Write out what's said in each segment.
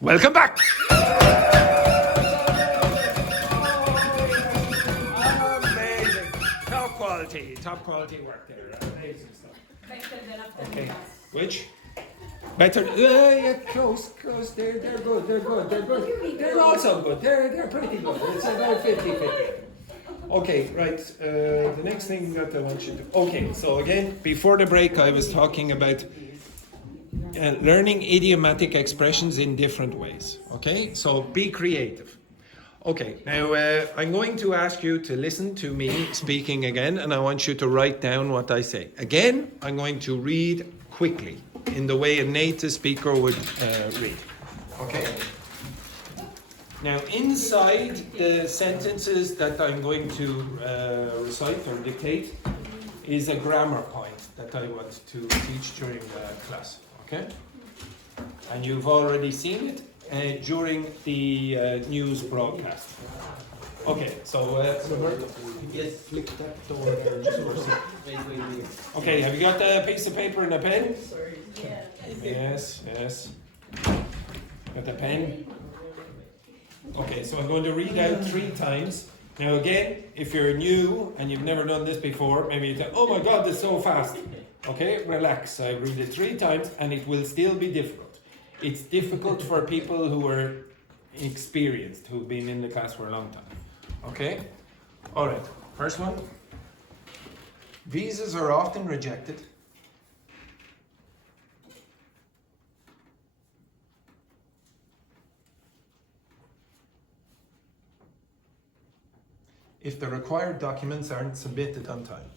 Welcome back. Amazing. Top quality work there. Amazing stuff. Better than after Okay. class. Which? Better. Yeah, close. They're good. They're also good. They're pretty good. It's about 50-50. Okay, right. The next thing that I want you to. Okay, so again, before the break, I was talking about learning idiomatic expressions in different ways. Okay, so be creative. Okay, now I'm going to ask you to listen to me speaking again, and I want you to write down what I say. Again, I'm going to read quickly in the way a native speaker would read. Okay? Now, inside the sentences that I'm going to recite or dictate is a grammar point that I want to teach during class. Okay? And you've already seen it during the news broadcast. Okay, so Yes, flick that door there. Just for a second. Wait. okay, have you got a piece of paper and a pen? Yeah. Yes. Got the pen? Okay, so I'm going to read out 3 times. Now again, if you're new and you've never done this before, maybe you think, oh my God, that's so fast. Okay, relax. I read it 3 times and it will still be difficult. It's difficult for people who are experienced, who've been in the class for a long time. Okay? All right, first one. Visas are often rejected if the required documents aren't submitted on time.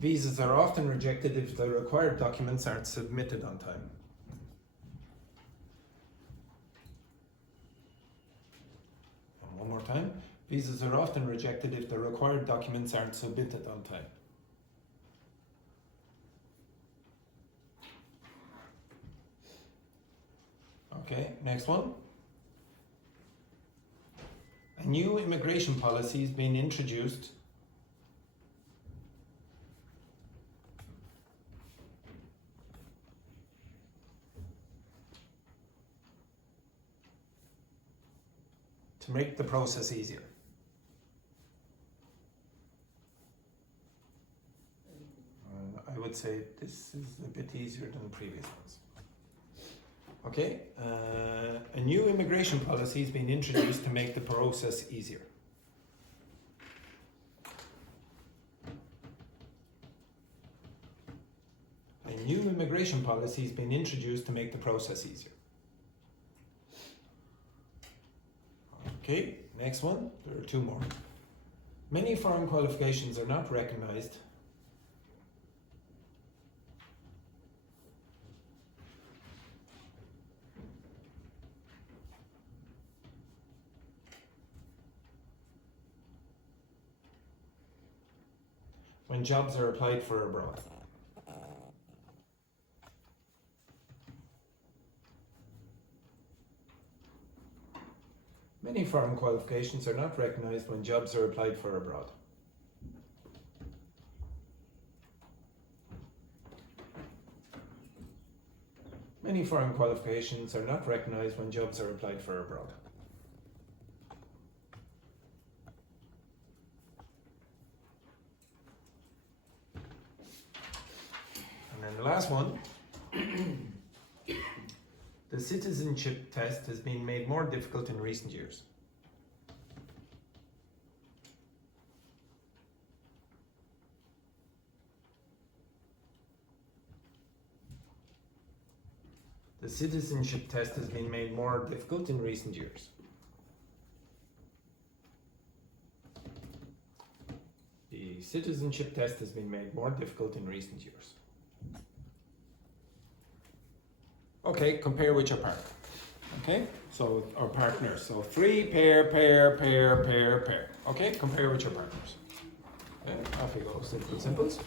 Visas are often rejected if the required documents aren't submitted on time. And one more time. Visas are often rejected if the required documents aren't submitted on time. Okay, next one. A new immigration policy is being introduced to make the process easier. I would say this is a bit easier than the previous ones. Okay, a new immigration policy is being introduced to make the process easier. A new immigration policy is being introduced to make the process easier. Okay, next one. There are 2 more. Many foreign qualifications are not recognized when jobs are applied for abroad. Many foreign qualifications are not recognized when jobs are applied for abroad. Many foreign qualifications are not recognized when jobs are applied for abroad. And then the last one. The citizenship test has been made more difficult in recent years. The citizenship test has been made more difficult in recent years. The citizenship test has been made more difficult in recent years. Okay, compare with your partner. Okay, so our partners. So 3 pair. Okay, compare with your partners. Okay, off you go. Simples.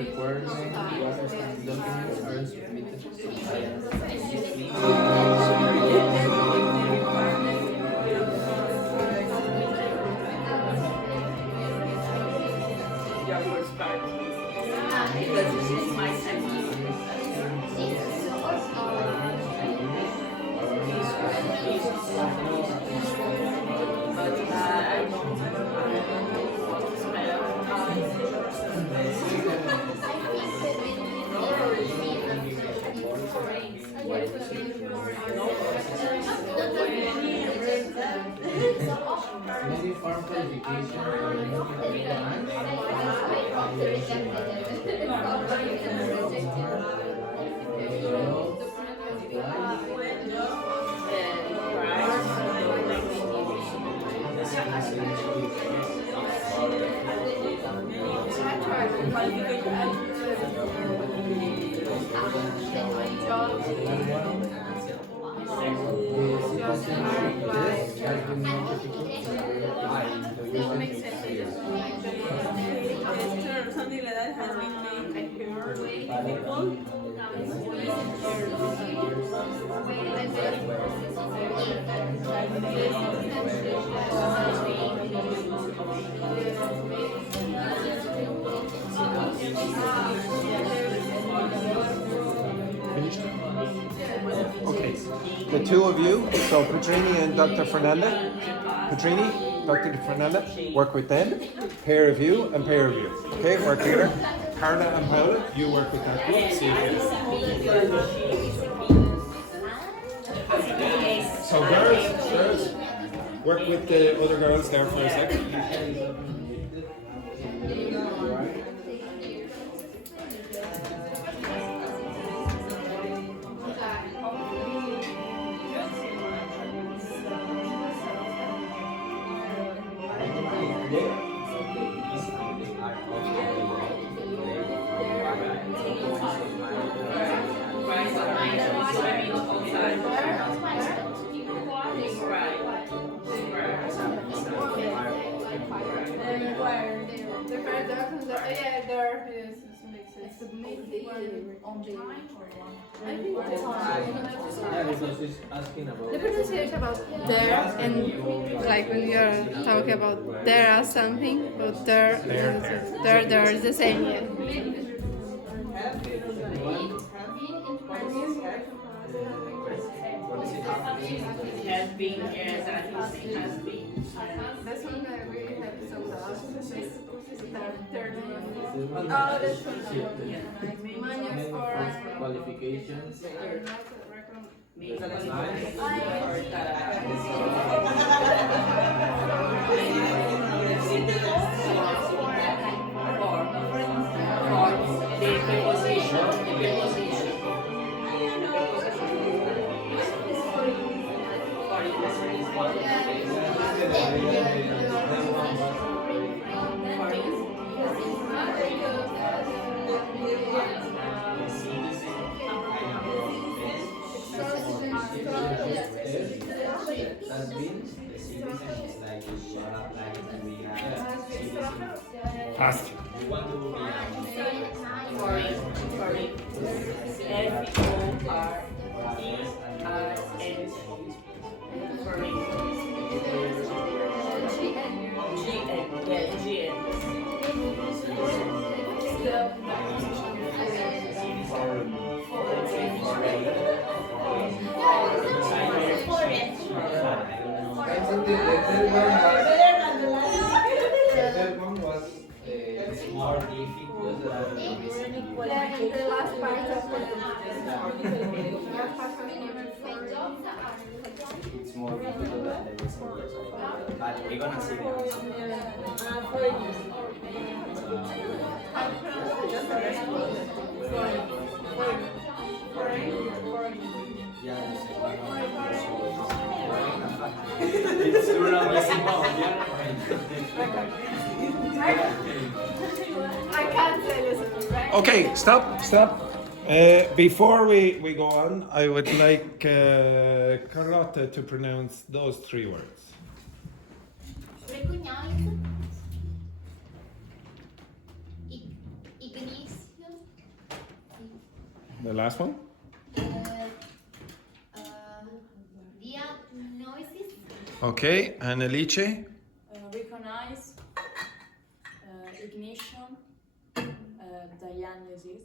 requirements, documents are submitted. Because this is my second. But I don't Many farm qualification something like that has been made Finished? Okay. The two of you, so Patrine and Dr. Fernanda. Patrine, Dr. Fernanda, work with them. Pair of you and pair of you. Okay, work together. Carla and Paula, you work with that group. See you. So girls, work with the other girls there for a second. The pronunciation about there and like when we are talking about there are something, but there is the same. has been, yes, I think has been. This one we have some Oh, this one. Manuals for qualifications. Fast. More difficult the last part of it's more difficult than the recent words. But we're gonna see it's true now, I can't say this, right? Okay, stop. Before we go on, I would like Carlotta to pronounce those three words. Recognize, ignis, The last one? Diagnosis. Okay, and Alice? Recognize, ignition, diagnosis.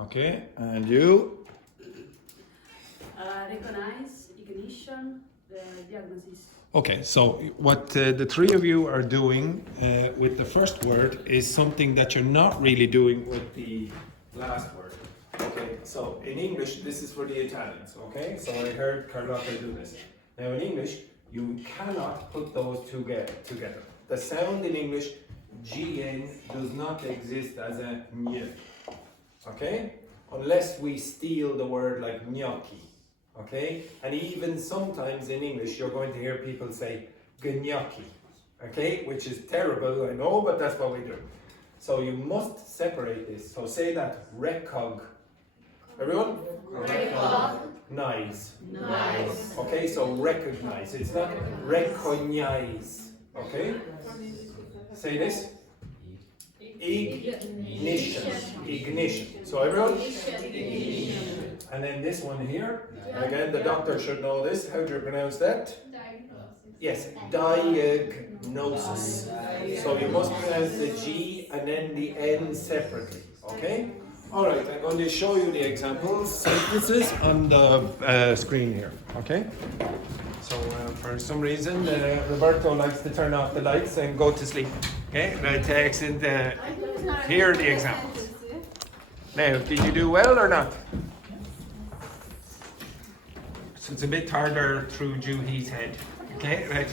Okay, and you? Recognize, ignition, diagnosis. Okay, so what the three of you are doing with the first word is something that you're not really doing with the last word. Okay, so in English, this is for the Italians, okay? So I heard Carlotta do this. Now in English, you cannot put those two together. The sound in English, GN, does not exist as a ny, okay? Unless we steal the word like gnocchi. Okay, and even sometimes in English you're going to hear people say gnocchi, okay, which is terrible, I know, but that's what we do. So you must separate this. So say that recog. Everyone? Recognize. Nice. Okay, so recognize. It's not recognize. Okay? Say this. Ignition. Ignition. So everyone? And then this one here. Again, the doctor should know this. How do you pronounce that? Yes, diagnosis. So you must pronounce the G and then the N separately. Okay? Alright, I'm going to show you the examples, sentences on the screen here. Okay? So for some reason, Roberto likes to turn off the lights and go to sleep. Okay? That takes into here are the examples. Now, did you do well or not? So it's a bit harder through Juhi's head. Okay, right?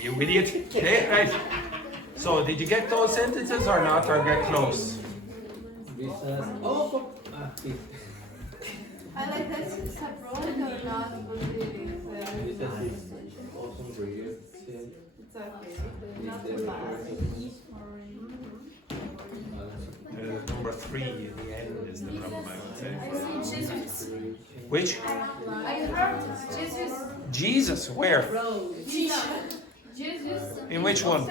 You idiot. Okay, right. So did you get those sentences or not, or get close? Oh, I like that it's abroad or not, but this is also weird. it's okay. Not too bad. Number 3 in the end is the problem, I would say. I see Jesus. Which? I heard Jesus. Jesus, where? Jesus. In which one?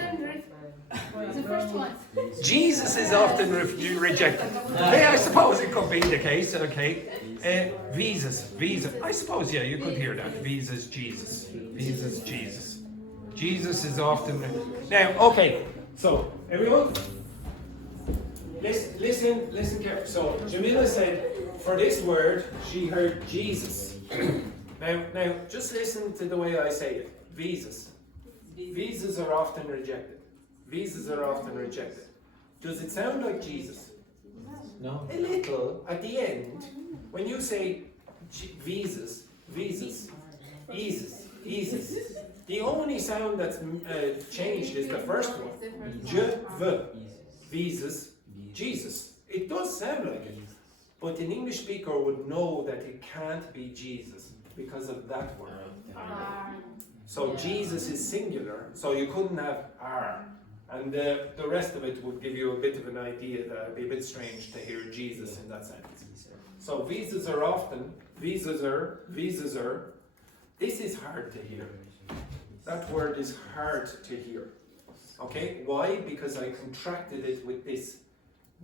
The first one. Jesus is often rejected. Okay, I suppose it could be the case, okay. Visas. I suppose, yeah, you could hear that. Visas, Jesus. Visas, Jesus. Jesus is often... Now, okay, so, everyone, listen carefully. So, Jamila said, for this word, she heard Jesus. Now, just listen to the way I say it. Visas. Visas are often rejected. Visas are often rejected. Does it sound like Jesus? No. A little. At the end, when you say visas, eases, the only sound that's changed is the first one. Je veux. Visas, Jesus. It does sound like it. But an English speaker would know that it can't be Jesus because of that word. So Jesus is singular, so you couldn't have R. And the rest of it would give you a bit of an idea that it'd be a bit strange to hear Jesus in that sentence. So visas are often, visas are, this is hard to hear. That word is hard to hear. Okay, why? Because I contracted it with this.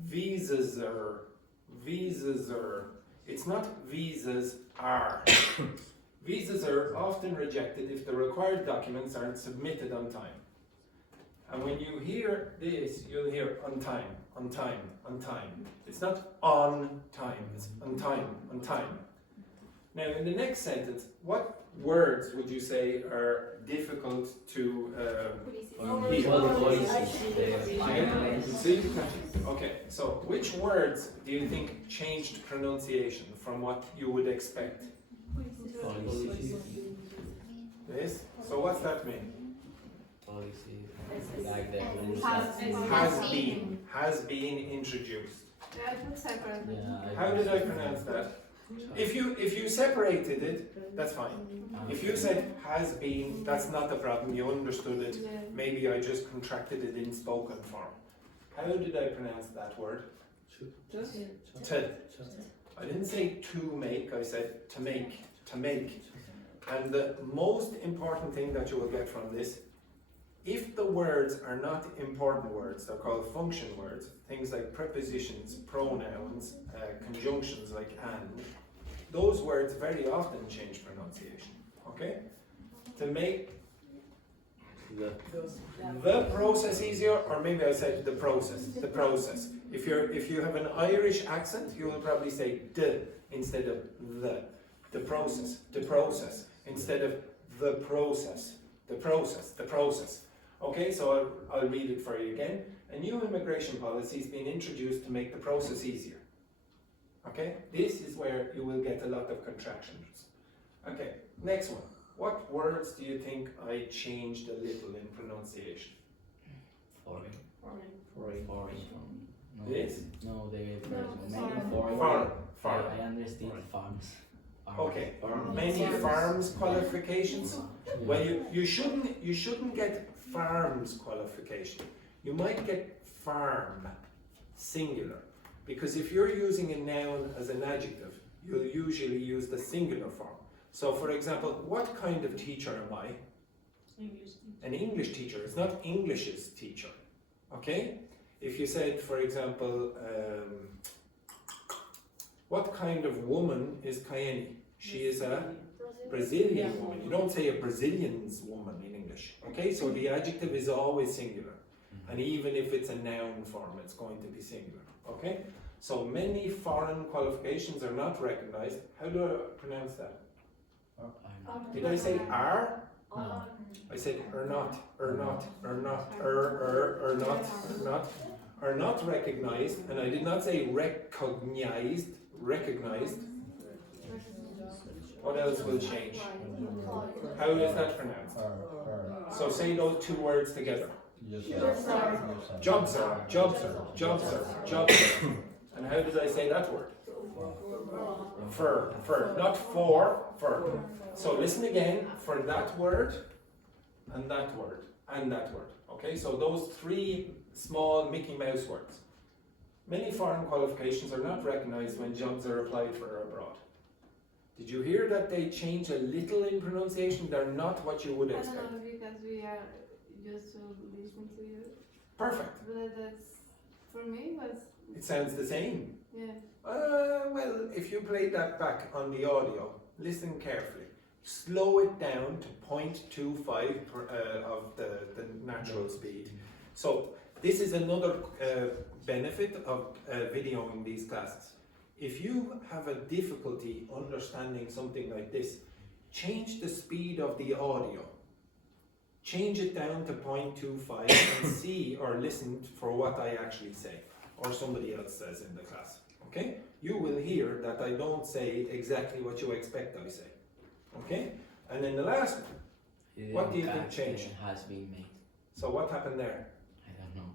Visas are. It's not visas are. Visas are often rejected if the required documents aren't submitted on time. And when you hear this, you'll hear on time. It's not on time, it's on time. Now, in the next sentence, what words would you say are difficult to hear? See? Okay, so which words do you think changed pronunciation from what you would expect? This? So what's that mean? Like that. Has been introduced. Yeah, I put separate. How did I pronounce that? If you separated it, that's fine. If you said has been, that's not the problem. You understood it. Maybe I just contracted it in spoken form. How did I pronounce that word? To. I didn't say to make. I said to make. And the most important thing that you will get from this if the words are not important words, they're called function words, things like prepositions, pronouns, conjunctions like and, those words very often change pronunciation, okay? To make the process easier, or maybe I said the process. If you have an Irish accent, you will probably say the instead of the process instead of the process. Okay, so I'll read it for you again. A new immigration policy has been introduced to make the process easier. Okay, this is where you will get a lot of contractions. Okay, next one. What words do you think I changed a little in pronunciation? Foreign. No, This? no, the Farm. I understand farms. Okay. Farm. Many farms qualifications. Well, you shouldn't get farms qualification. You might get farm singular, because if you're using a noun as an adjective, you'll usually use the singular form. So, for example, what kind of teacher am I? English. An English teacher. It's not English's teacher. Okay? If you said, for example, what kind of woman is Kayeni? She is a Brazilian woman. You don't say a Brazilian's woman in English. Okay? So the adjective is always singular. And even if it's a noun form, it's going to be singular. Okay? So many foreign qualifications are not recognized. How do I pronounce that? Did I say are? No. I said are not recognized, and I did not say recognized. What else will change? How is that pronounced? So say those two words together. Jobs are. And how did I say that word? Fur, not for, fur. So listen again for that word, and that word, and that word. Okay, so those three small Mickey Mouse words. Many foreign qualifications are not recognized when jobs are applied for abroad. Did you hear that they change a little in pronunciation? They're not what you would expect. No, because we are used to listen to you. Perfect. But that's, for me, was, It sounds the same. yeah. Well, if you play that back on the audio, listen carefully. Slow it down to 0.25 of the natural speed. So this is another benefit of videoing these classes. If you have a difficulty understanding something like this, change the speed of the audio. Change it down to 0.25 and see or listen for what I actually say, or somebody else says in the class. Okay? You will hear that I don't say exactly what you expect I say. Okay? And then the last one, what do you think changed? Has been made. So what happened there? I don't know.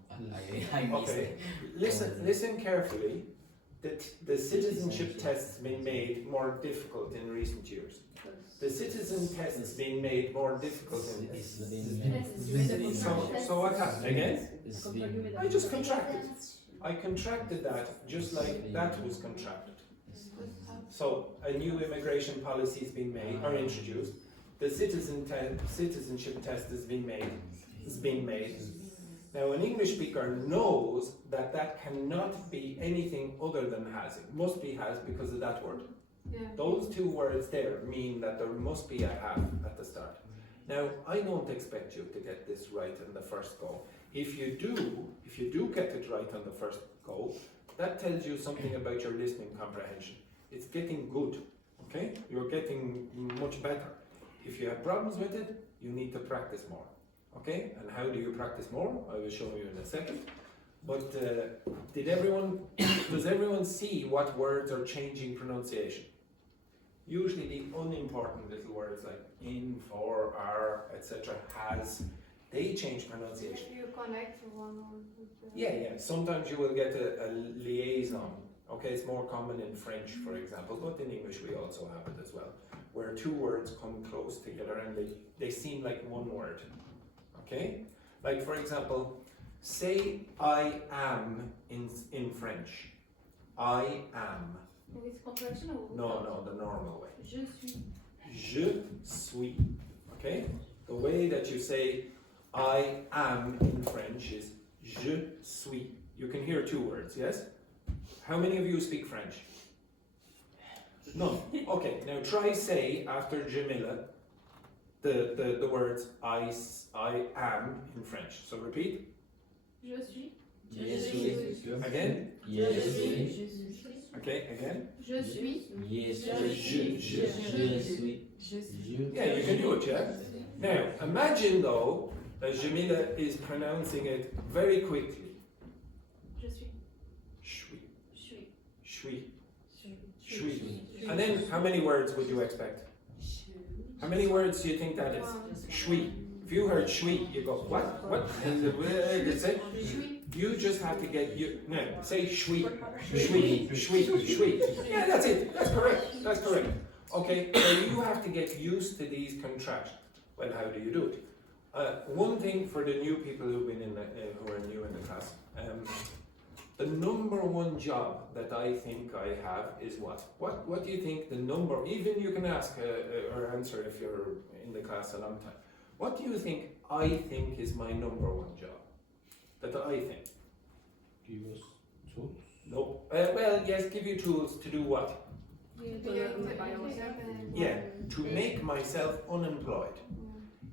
I missed Okay, it. listen carefully. The citizenship test has been made more difficult in recent years. The citizen test has been made more difficult in... So what happened again? It's been, I just contracted. I contracted that just like that was contracted. So a new immigration policy has been made or introduced. The citizenship test has been made. Now an English speaker knows that that cannot be anything other than has. It must be has because of that word. Yeah. Those two words there mean that there must be a have at the start. Now I don't expect you to get this right in the first go. If you do get it right on the first go, that tells you something about your listening comprehension. It's getting good, okay? You're getting much better. If you have problems with it, you need to practice more, okay? And how do you practice more? I will show you in a second. But does everyone see what words are changing pronunciation? Usually the unimportant little words like in, for, are, etc. has, they change pronunciation. You connect one with the... Yeah. Sometimes you will get a liaison. Okay, it's more common in French, for example, but in English we also have it as well, where two words come close together and they seem like one word. Okay? Like, for example, say I am in French. I am. With contraction or No, the normal way. Je suis. Je suis. Okay? The way that you say I am in French is je suis. You can hear two words, yes? How many of you speak French? None. Okay, now try say after Jamila the words I am in French. So repeat. Je suis. Yes, oui. Again. Yes, oui. Okay, again. Je suis. Yes, Je oui. suis. Yeah, you can do it, yeah? Now, imagine though that Jamila is pronouncing it very quickly. Je suis. Shui, Suis. shui, shui. And then how many words would you expect? How many words do you think that is? Shui. If you heard shui, you go, what? What? You just have to get now say shui, shui, shui, shui. Yeah, that's it. That's correct. That's correct. Okay, so you have to get used to these contractions. Well, how do you do it? One thing for the new people who've been in who are new in the class, the number one job that I think I have is what? What do you think the number? Even you can ask or answer if you're in the class a long time. What do you think I think is my number one job? That I think. Give us tools. No. Well, yes. Give you tools to do what? Yeah, to make myself unemployed.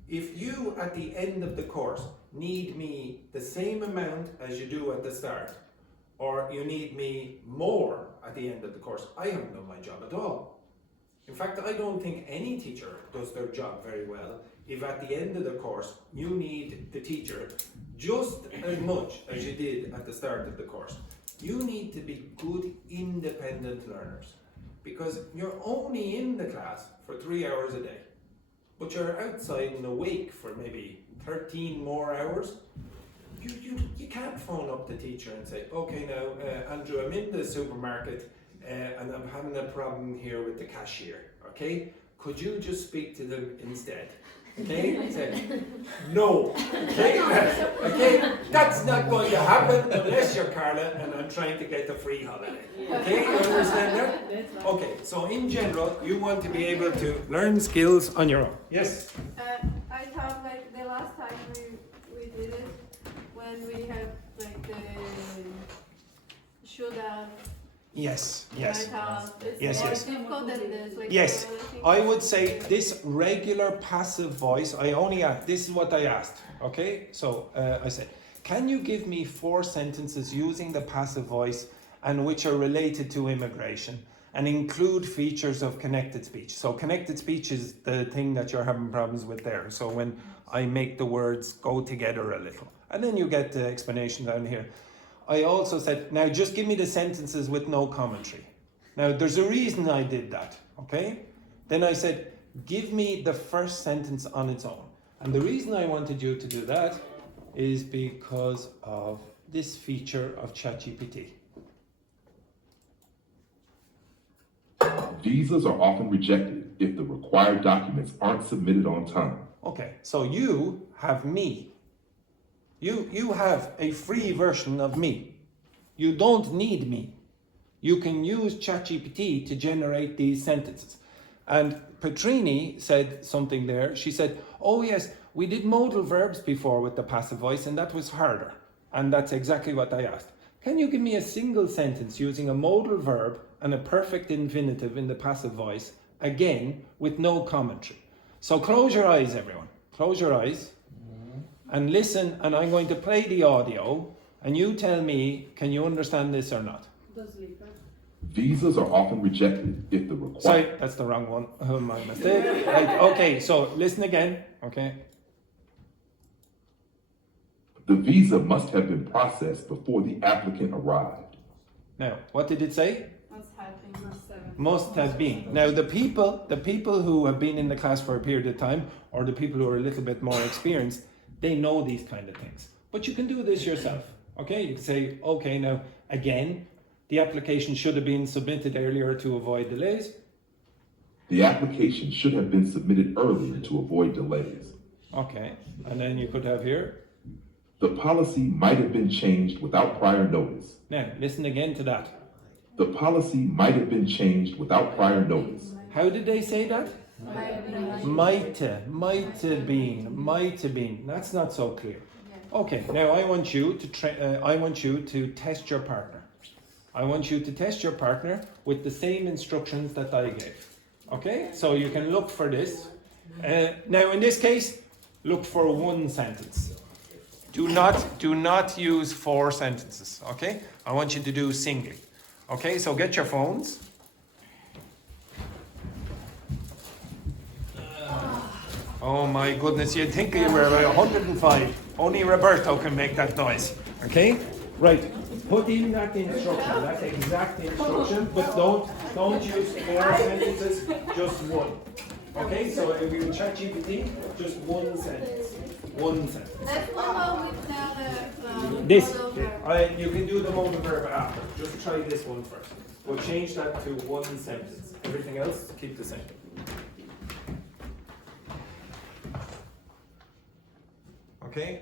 If you at the end of the course need me the same amount as you do at the start, or you need me more at the end of the course, I haven't done my job at all. In fact, I don't think any teacher does their job very well if at the end of the course you need the teacher just as much as you did at the start of the course. You need to be good independent learners, because you're only in the class for 3 hours a day, but you're outside and awake for maybe 13 more hours. You can't phone up the teacher and say, okay now, Andrew, I'm in the supermarket and I'm having a problem here with the cashier, okay? Could you just speak to them instead? Okay? Say, no. Okay? Okay? That's not going to happen unless you're Carla and I'm trying to get the free holiday. Okay? You understand that? Okay, so in general, you want to be able to learn skills on your own. Yes? I thought like the last time we did it, when we had like the should have. Yes, yes. I thought it's Yes, more yes. difficult than this. Like Yes, the other thing. I would say this regular passive voice, I only asked, this is what I asked, okay? So I said, can you give me 4 sentences using the passive voice and which are related to immigration and include features of connected speech? So connected speech is the thing that you're having problems with there. So when I make the words go together a little, and then you get the explanation down here. I also said, now just give me the sentences with no commentary. Now there's a reason I did that, okay? Then I said, give me the first sentence on its own. And the reason I wanted you to do that is because of this feature of ChatGPT. Visas are often rejected if the required documents aren't submitted on time. Okay, so you have me. You have a free version of me. You don't need me. You can use ChatGPT to generate these sentences. And Patrine said something there. She said, oh yes, we did modal verbs before with the passive voice and that was harder. And that's exactly what I asked. Can you give me a single sentence using a modal verb and a perfect infinitive in the passive voice, again, with no commentary? So close your eyes, everyone. Close your eyes. And listen, and I'm going to play the audio, and you tell me, can you understand this or not? Visas are often rejected if the required... Sorry, that's the wrong one. Oh, my mistake. Right, okay, so listen again, okay? The visa must have been processed before the applicant arrived. Now, what did it say? Must have been. Must have been. Now, the people who have been in the class for a period of time, or the people who are a little bit more experienced, they know these kind of things. But you can do this yourself, okay? You can say, okay, now, again, the application should have been submitted earlier to avoid delays. The application should have been submitted earlier to avoid delays. Okay, and then you could have here. The policy might have been changed without prior notice. Now, listen again to that. The policy might have been changed without prior notice. How did they say that? Might have been. That's not so clear. Okay, now I want you to test your partner. I want you to test your partner with the same instructions that I gave. Okay, so you can look for this. Now in this case, look for one sentence. Do not use 4 sentences. Okay, I want you to do singly. Okay, so get your phones. Oh my goodness, you'd think you were about 105. Only Roberto can make that noise. Okay? Right. Put in that instruction, that exact instruction, but don't use 4 sentences, just one. Okay, so if you ChatGPT, just one sentence. One sentence. Let's follow with the This, modal verb. you can do the modal verb after. Just try this one first. We'll change that to one sentence. Everything else, keep the same. Okay?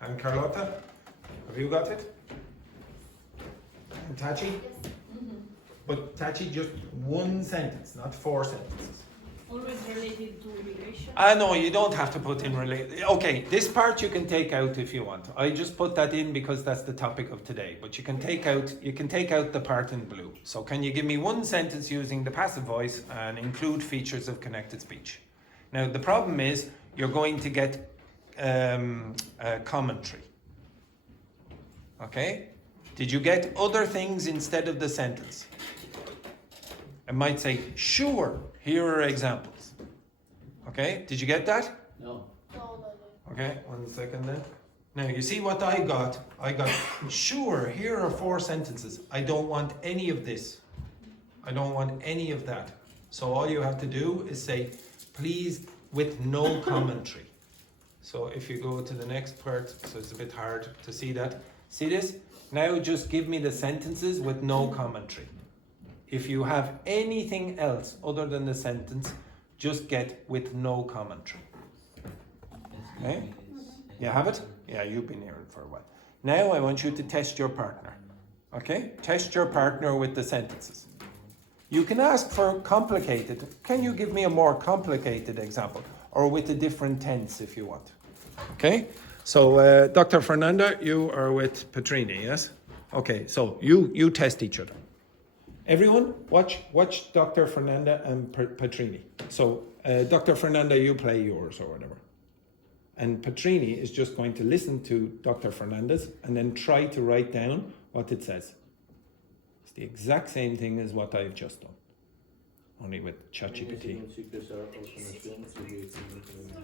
And Carlotta, have you got it? And Tachi? But Tachi, just one sentence, not 4 sentences. Always related to immigration. No, you don't have to put in related. Okay, this part you can take out if you want. I just put that in because that's the topic of today. But you can take out the part in blue. So can you give me one sentence using the passive voice and include features of connected speech? Now the problem is you're going to get commentary. Okay? Did you get other things instead of the sentence? I might say, sure, here are examples. Okay? Did you get that? No. Okay, 1 second then. Now you see what I got? I got, sure, here are 4 sentences. I don't want any of this. I don't want any of that. So all you have to do is say, please, with no commentary. So if you go to the next part, so it's a bit hard to see that. See this? Now just give me the sentences with no commentary. If you have anything else other than the sentence, just get with no commentary. Okay? You have it? Yeah, you've been hearing for a while. Now I want you to test your partner. Okay? Test your partner with the sentences. You can ask for complicated. Can you give me a more complicated example? Or with a different tense if you want. Okay? So, Dr. Fernanda, you are with Patrine, yes? Okay, so you test each other. Everyone, watch Dr. Fernanda and Patrine. So, Dr. Fernanda, you play yours or whatever. And Patrine is just going to listen to Dr. Fernanda's and then try to write down what it says. It's the exact same thing as what I've just done. Only with ChatGPT.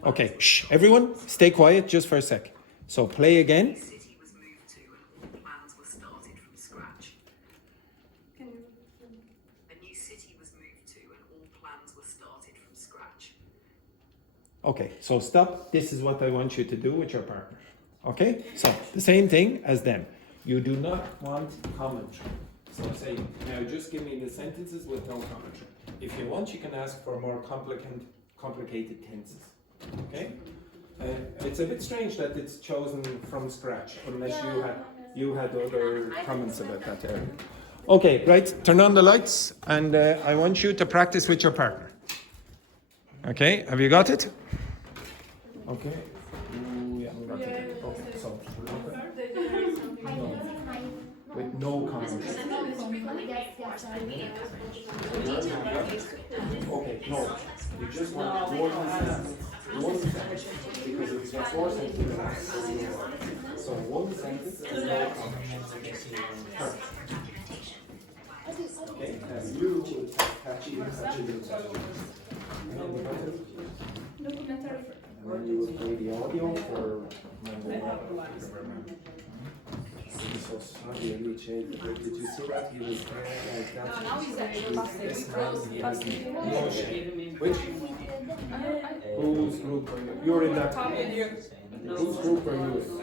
Okay, shh, everyone, stay quiet just for a sec. So play again. City was moved to and all plans were started from scratch. A new city was moved to and all plans were started from scratch. Okay, so stop. This is what I want you to do with your partner. Okay, so the same thing as them. You do not want commentary. So say, now just give me the sentences with no commentary. If you want, you can ask for more complicated tenses. Okay? It's a bit strange that it's chosen from scratch, unless you had other comments about that area. Okay, right, turn on the lights, and I want you to practice with your partner. Okay, have you got it? Okay. We haven't got it. Okay, so with no commentary. Okay, no. You just want one sentence. One sentence. Because if it's 4 sentences, so one sentence and no commentary. Okay, and you will catch it. And then you will play the audio for so sorry, Alice. Did you see that? He was there like that. Now he's actually This time he has no shame. Which? Whose group are you? You're in that. Whose group are you in?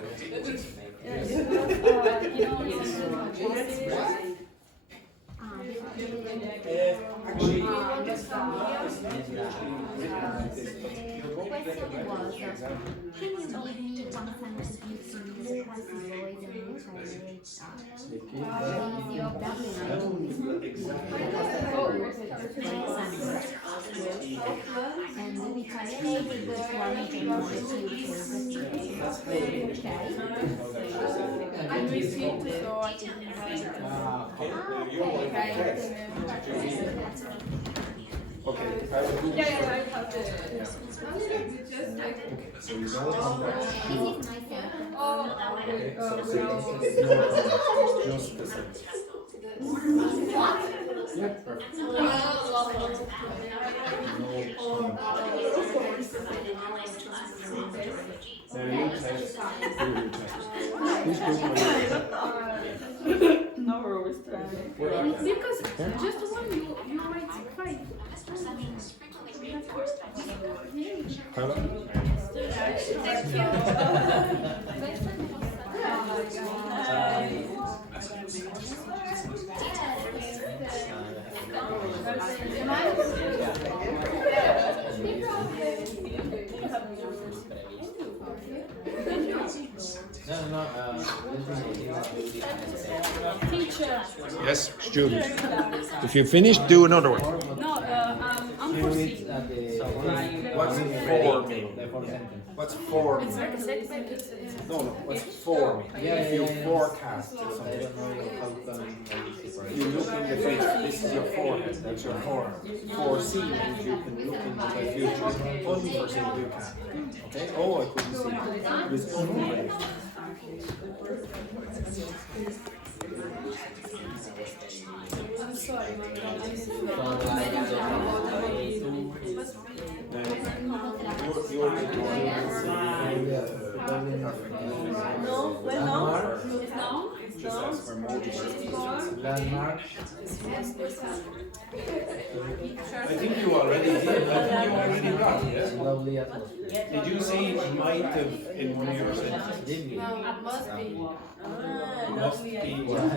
Actually, I'm received, so I can Okay, I will do Yeah, I have the. Just like. So you don't come back. Oh, Okay, so just the sentence. Yeah, perfect. No Now you test. Who's doing No, we're always trying. because just one you might fight. Misperception is frequently reinforced by media coverage. Hello? Teacher. Yes, student. If you finish, do another one. No, unforeseen. What's for me? What's for me? Like a setback. No, what's for me? If you forecast or something. You look in the future. This is your forecast. That's your forecast. Foresee means you can look into the future. Unforeseen you can't. Okay? Oh, I couldn't see. It is unrelated. I'm sorry, Landmark. I think you already did. I think you already got it. Yes? Lovely atmosphere. Did you say might have in one of your sentences? Didn't you? no, must be. Must be. Can you give me one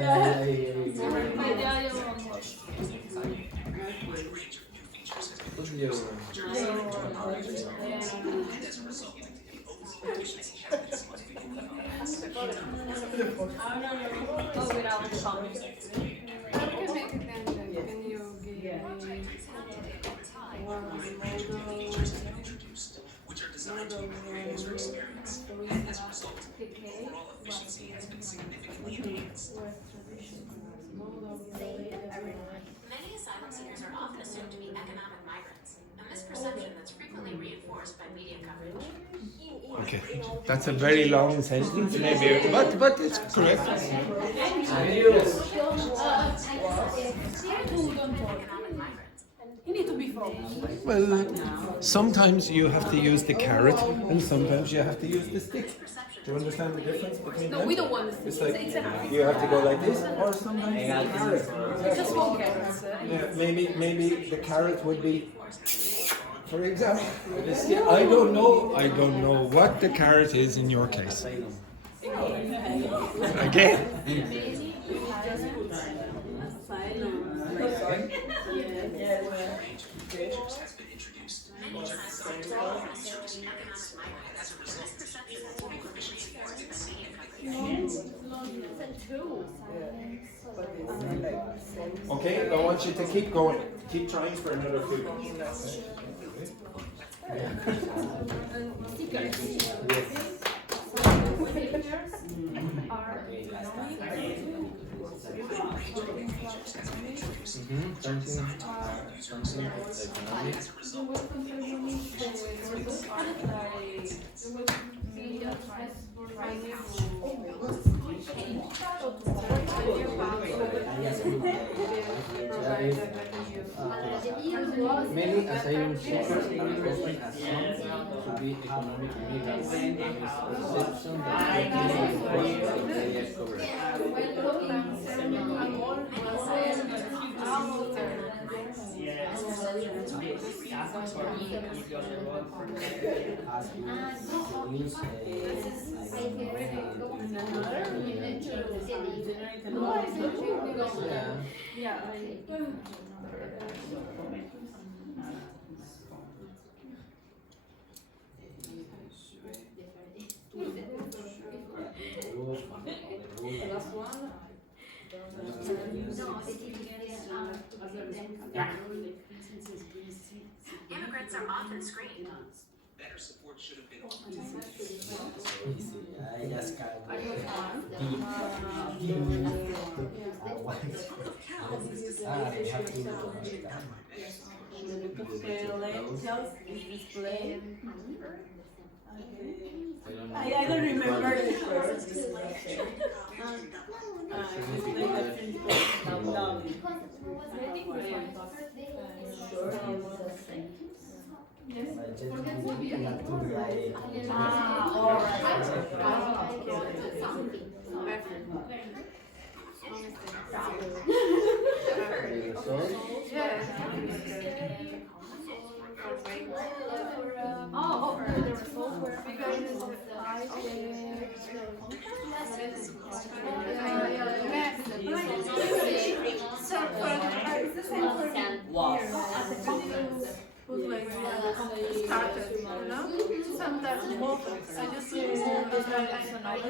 Many asylum seekers are often assumed to be economic migrants, a misperception that's frequently reinforced by media coverage. Okay, that's a very long sentence, maybe, but it's correct. Economic migrants. You need to be focused. Well, sometimes you have to use the carrot, and sometimes you have to use the stick. Do you understand the difference between them? No, we don't want to. It's like you have to go like this, or sometimes the carrot. Just one carrot. Yeah, maybe the carrot would be, for example, the stick. I don't know what the carrot is in your case. Again. Many translators are often assumed to be economic migrants, a misperception that's frequently reinforced by media coverage. Okay, I want you to keep going. Keep trying for another few. Many asylum seekers are often assumed to be economic immigrants, a misperception that frequently reinforced by media coverage. Immigrants are often screened. better support should have been offered. I just can't. They have to I don't remember the first. Sometimes I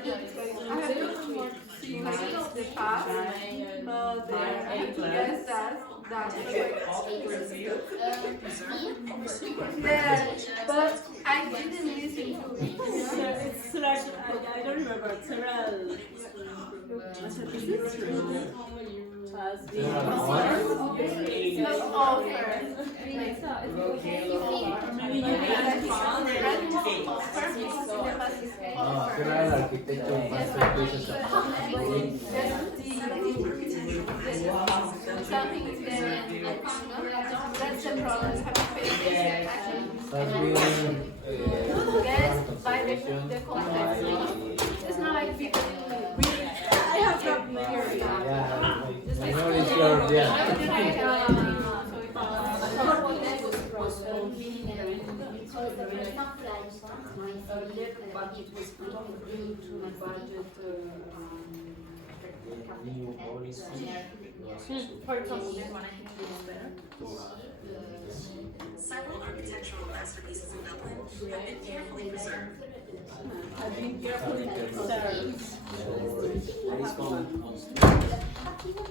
just I have to see like the past, but I have to guess that's yeah, but I didn't listen to it. It's like I don't remember several. It's not offer. General architecture masterpieces of Something is there. That's the problem. Have to pay has been yes, by the context. It's not like people really. I have got memory. yeah, I know it's your For example, this one I think is better. Several architectural masterpieces in Dublin have been carefully preserved. I've been carefully preserved. What is called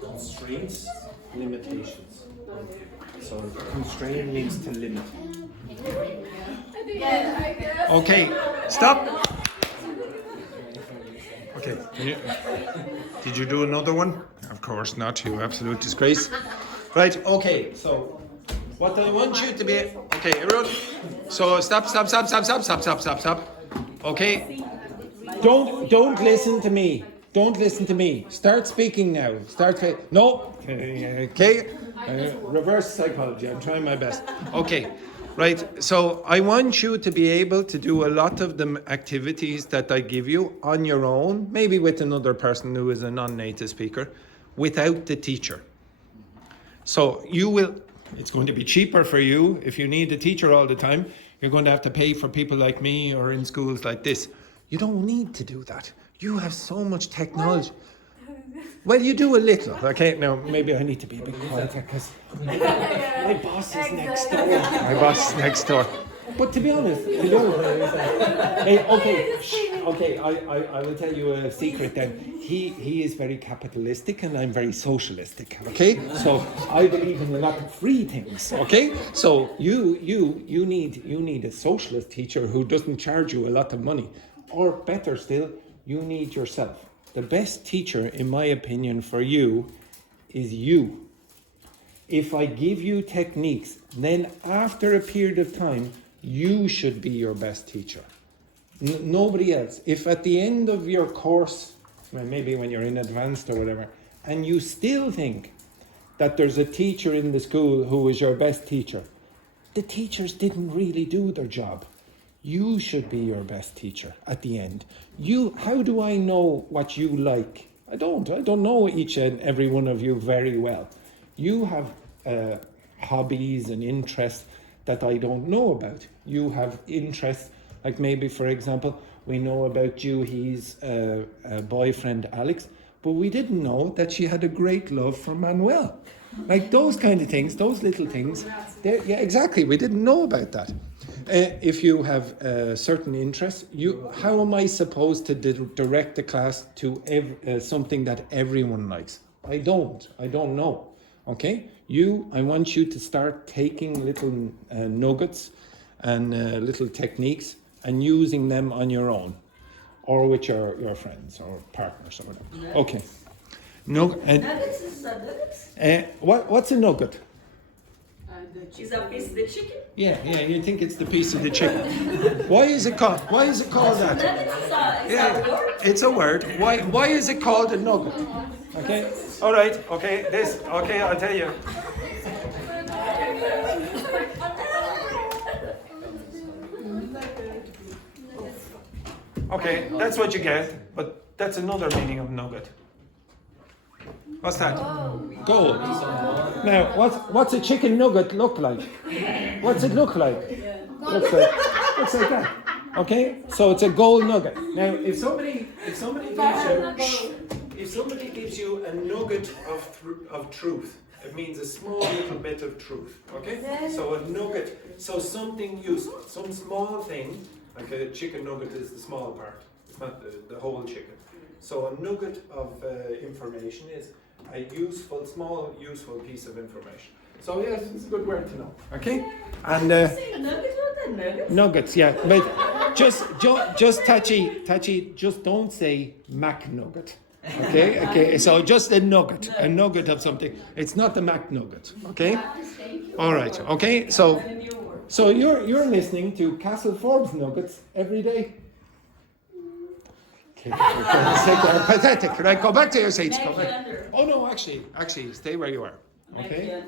Constraints, limitations. So constrain means to limit. Yeah, I guess. Okay, stop. Okay, did you do another one? Of course not, you absolute disgrace. Right, okay, so what I want you to be, okay, everyone, so stop. Okay, don't listen to me. Don't listen to me. Start speaking now. No. Okay. Reverse psychology. I'm trying my best. Okay. Right. So I want you to be able to do a lot of the activities that I give you on your own, maybe with another person who is a non-native speaker, without the teacher. So you will. It's going to be cheaper for you if you need a teacher all the time. You're going to have to pay for people like me or in schools like this. You don't need to do that. You have so much technology. Well, you do a little. Okay, now maybe I need to be a bit quieter because my boss is next door. My boss is next door. But to be honest, hey, okay, I will tell you a secret then. He is very capitalistic and I'm very socialistic. Okay, so I believe in a lot of free things. Okay, so you need a socialist teacher who doesn't charge you a lot of money, or better still, you need yourself. The best teacher, in my opinion, for you is you. If I give you techniques, then after a period of time, you should be your best teacher. Nobody else. If at the end of your course, well, maybe when you're in advanced or whatever, and you still think that there's a teacher in the school who is your best teacher, the teachers didn't really do their job. You should be your best teacher at the end. How do I know what you like? I don't know each and every one of you very well. You have hobbies and interests that I don't know about. You have interests, like maybe, for example, we know about Juhi's boyfriend Alex, but we didn't know that she had a great love for Manuel. Like those kind of things, those little things. Yeah, exactly. We didn't know about that. If you have certain interests, how am I supposed to direct the class to something that everyone likes? I don't know. Okay? I want you to start taking little nuggets and little techniques and using them on your own or with your friends or partners or whatever. Okay. Nuggets is nuggets? What's a nugget? Is a piece of the chicken? Yeah, you think it's the piece of the chicken. Why is it called that? Nuggets is a word? It's a word. Why is it called a nugget? Okay. All right. Okay. Okay. I'll tell you. Okay, that's what you get, but that's another meaning of nugget. What's that? Gold. Now, what's a chicken nugget look like? What's it look like? Looks like that. Okay, so it's a gold nugget. Now, if somebody gives you a nugget of truth, it means a small little bit of truth. Okay, so a nugget, so something useful, some small thing. Like a chicken nugget is the small part. It's not the whole chicken. So a nugget of information is a small useful piece of information. So yes, it's a good word to know. Okay, and Nuggets? What the nuggets? nuggets, yeah. But just Tachi, just don't say Mac nugget. Okay. So just a nugget of something. It's not the Mac nugget. Okay. All right. Okay. So you're listening to Castle Forbes nuggets every day. Okay, pathetic. Right, go back to your seats. Go back. Oh no, actually, stay where you are. Okay.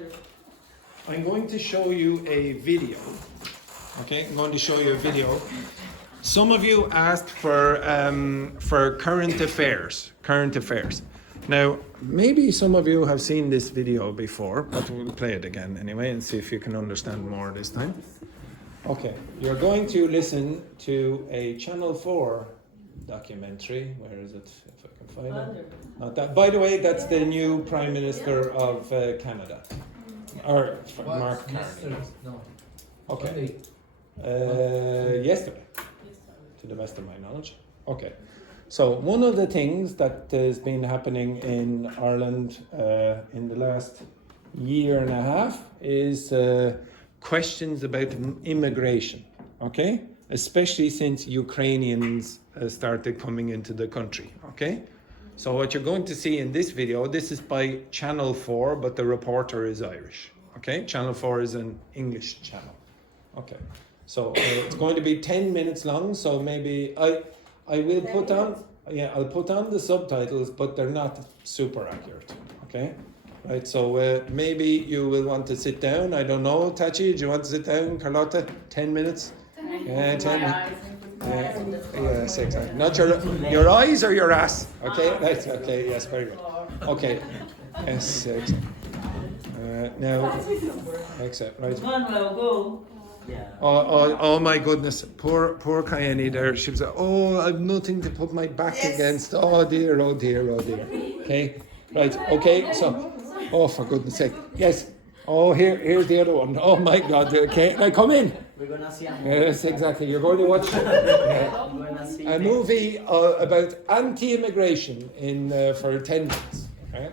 I'm going to show you a video. Okay, I'm going to show you a video. Some of you asked for current affairs. Now, maybe some of you have seen this video before, but we'll play it again anyway and see if you can understand more this time. Okay, you're going to listen to a Channel 4 documentary. Where is it? If I can find it. Not that. By the way, that's the new Prime Minister of Canada. Or Mark Carney. No. Okay. Yesterday, to the best of my knowledge. Okay. So one of the things that has been happening in Ireland in the last year and a half is questions about immigration, okay? Especially since Ukrainians started coming into the country, okay? So what you're going to see in this video, this is by Channel 4, but the reporter is Irish, okay? Channel 4 is an English channel, okay? So it's going to be 10 minutes long, so maybe I will put on, I'll put on the subtitles, but they're not super accurate, okay? Right, so maybe you will want to sit down. I don't know, Tachi, do you want to sit down, Carlotta? 10 minutes? Yeah, 10 minutes. Yes, exactly. Not your eyes or your ass, okay? That's okay, yes, very good. Okay, yes, exactly. Now, except, right. Go. Yeah. Oh my goodness, poor Kayeni there. She was like, oh, I've nothing to put my back against. Oh dear. Okay, right, okay, so, oh for goodness sake, yes. Oh, here's the other one. Oh my God, okay, now come in. We're gonna see a movie. Yes, exactly, you're going to watch a movie about anti-immigration for 10 minutes, okay?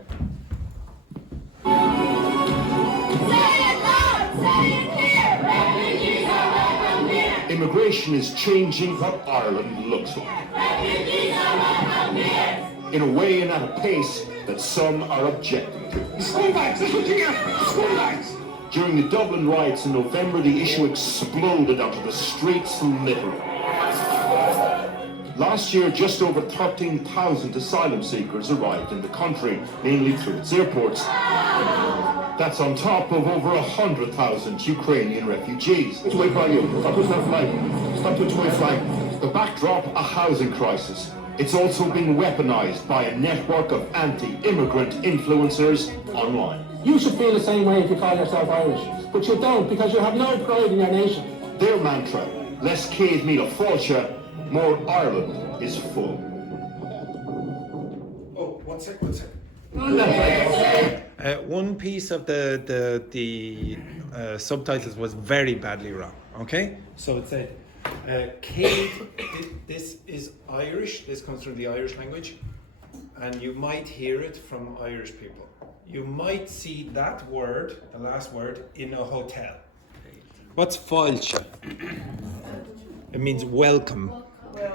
Immigration is changing what Ireland looks like. In a way and at a pace that some are objecting to. Scumbags! That's what you get! Scumbags! During the Dublin riots in November, the issue exploded onto the streets literally. Last year, just over 13,000 asylum seekers arrived in the country, mainly through its airports. That's on top of over 100,000 Ukrainian refugees. Stop touching my flag. Stop touching my flag. The backdrop, a housing crisis. It's also been weaponized by a network of anti-immigrant influencers online. You should feel the same way if you call yourself Irish, but you don't because you have no pride in your nation. Their mantra, less Cave Meal of Fáilte, more Ireland is full. Oh, one sec. One piece of the subtitles was very badly wrong. Okay, so it said, Cave. This is Irish. This comes from the Irish language, and you might hear it from Irish people. You might see that word, the last word, in a hotel. What's fáilte? It means welcome.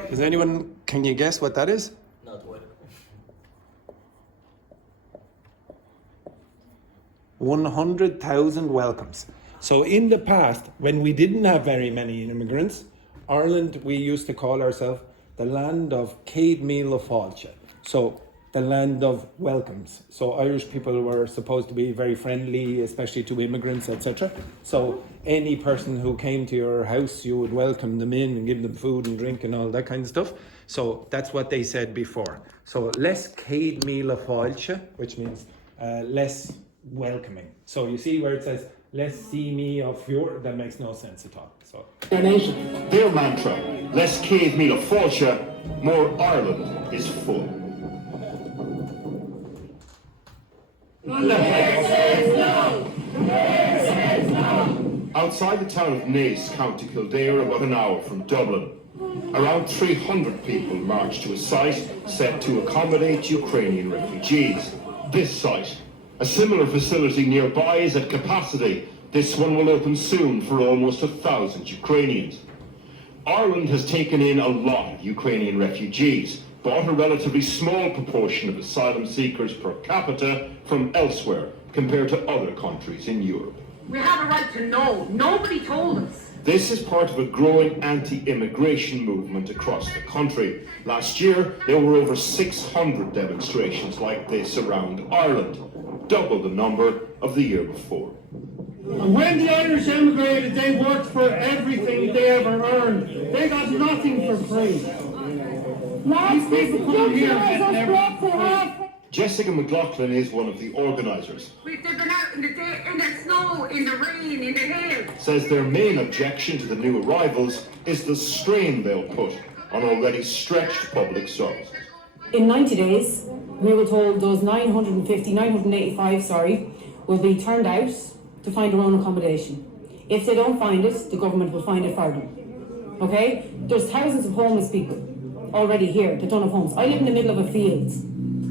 Does anyone, can you guess what that is? Not welcome. 100,000 welcomes. So in the past, when we didn't have very many immigrants, Ireland, we used to call ourselves the land of Céad Míle Fáilte. So the land of welcomes. So Irish people were supposed to be very friendly, especially to immigrants, etc. So any person who came to your house, you would welcome them in and give them food and drink and all that kind of stuff. So that's what they said before. So less Céad Míle Fáilte, which means less welcoming. So you see where it says less see me of your, that makes no sense at all. So Their mantra, less Céad Míle Fáilte, more Ireland is full. Outside the town of Naas, County Kildare, about an hour from Dublin, around 300 people marched to a site set to accommodate Ukrainian refugees. This site, a similar facility nearby, is at capacity. This one will open soon for almost 1,000 Ukrainians. Ireland has taken in a lot of Ukrainian refugees, but a relatively small proportion of asylum seekers per capita from elsewhere compared to other countries in Europe. We have a right to know. Nobody told us. This is part of a growing anti-immigration movement across the country. Last year, there were over 600 demonstrations like this around Ireland, double the number of the year before. And when the Irish emigrated, they worked for everything they ever earned. They got nothing for free. These people come here and get everything. Jessica McLaughlin is one of the organisers. They've been out in the snow, in the rain, in the hail. Says their main objection to the new arrivals is the strain they'll put on already stretched public services. In 90 days, we were told those 985, will be turned out to find their own accommodation. If they don't find it, the government will find it for them. Okay? There's thousands of homeless people already here that don't have homes. I live in the middle of a field,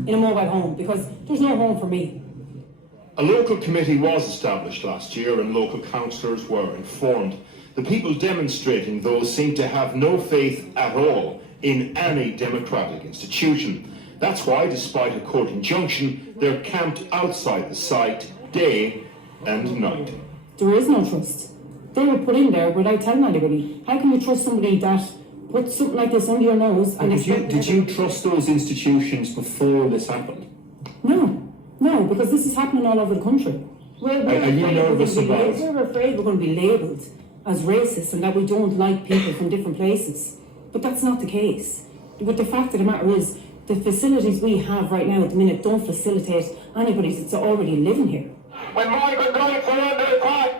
in a mobile home, because there's no home for me. A local committee was established last year and local councillors were informed. The people demonstrating, though, seem to have no faith at all in any democratic institution. That's why, despite a court injunction, they're camped outside the site day and night. There is no trust. They were put in there without telling anybody. How can you trust somebody that puts something like this under your nose and did you trust those institutions before this happened? No, because this is happening all over the country. Are you nervous about? We're afraid we're going to be labelled as racist and that we don't like people from different places. But that's not the case. But the fact of the matter is, the facilities we have right now at the minute don't facilitate anybody that's already living here. When migrant rights are under attack!